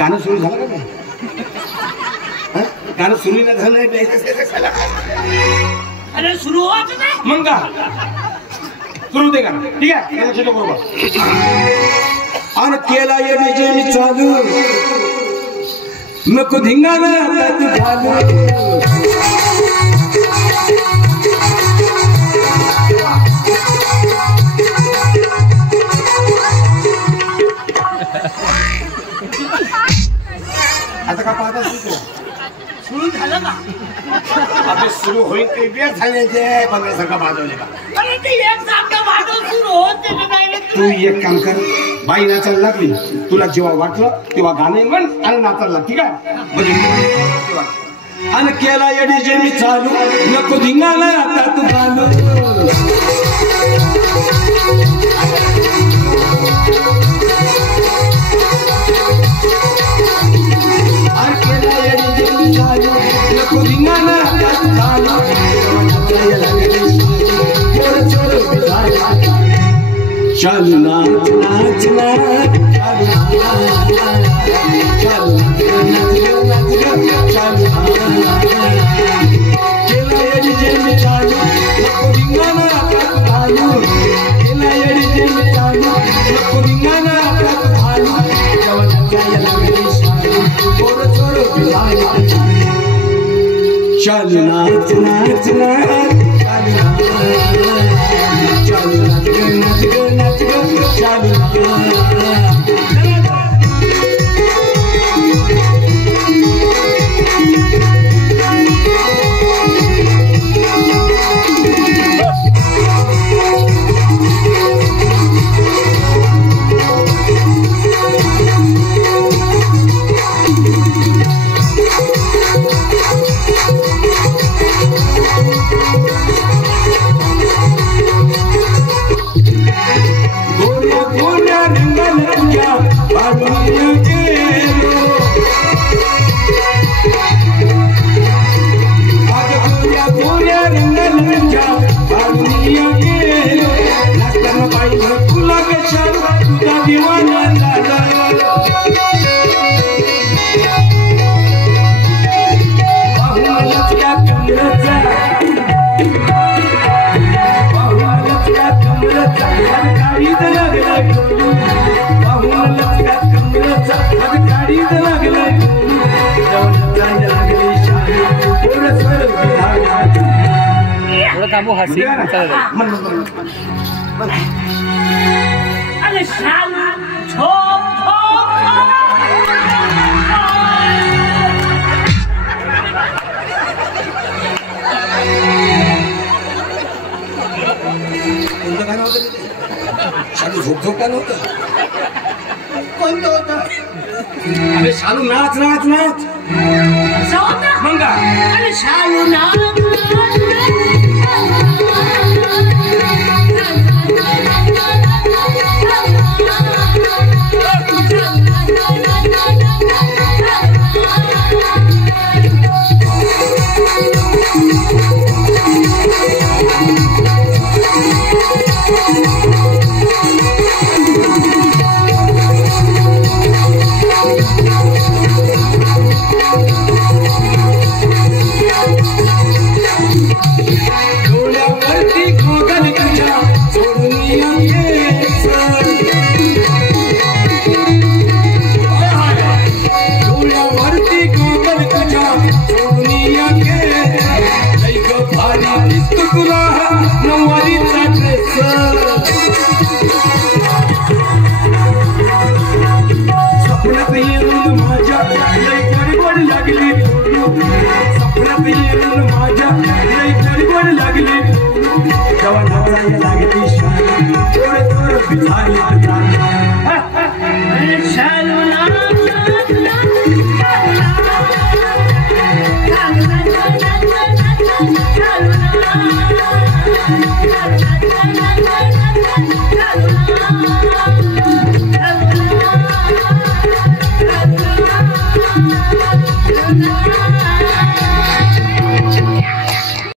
गाणं सुरू झालं का नाही? गाणं सुरू नाही झालं नाही. अरे सुरू व्हायचं नाही मग का सुरू दे गाणं. ठीक आहे बरोबर. आणि केला ये डीजे मी चालू नको धिंगाणा तू घालू. आता का पाहता सुरू झालं का? आता सुरू होईल ते वेळ झाल्याचे बंगासारखा वाजवले का? अरे ते एक सारखं वाजव सुरू होत नाही. तू एक काम कर बाई नाचायला लागली तुला जेव्हा वाटलं तेव्हा गाणे म्हण आणि नाचायला लाग. ठीक आहे आणि केला या डीजे मी चालू नको धिंगाणा आता तू घालू. चल नाच नाच नाच चल चल नाच नाच नाच चल नाच नाच नाच चल थांबू हसी अरे शालू झोप कोणतं गाणं होतं शालू झोप झोप गाणं होतं. कोणतं होतं? अरे शालू नाच नाच नाच असं होतं मग का? अरे शालू नाच Thank you.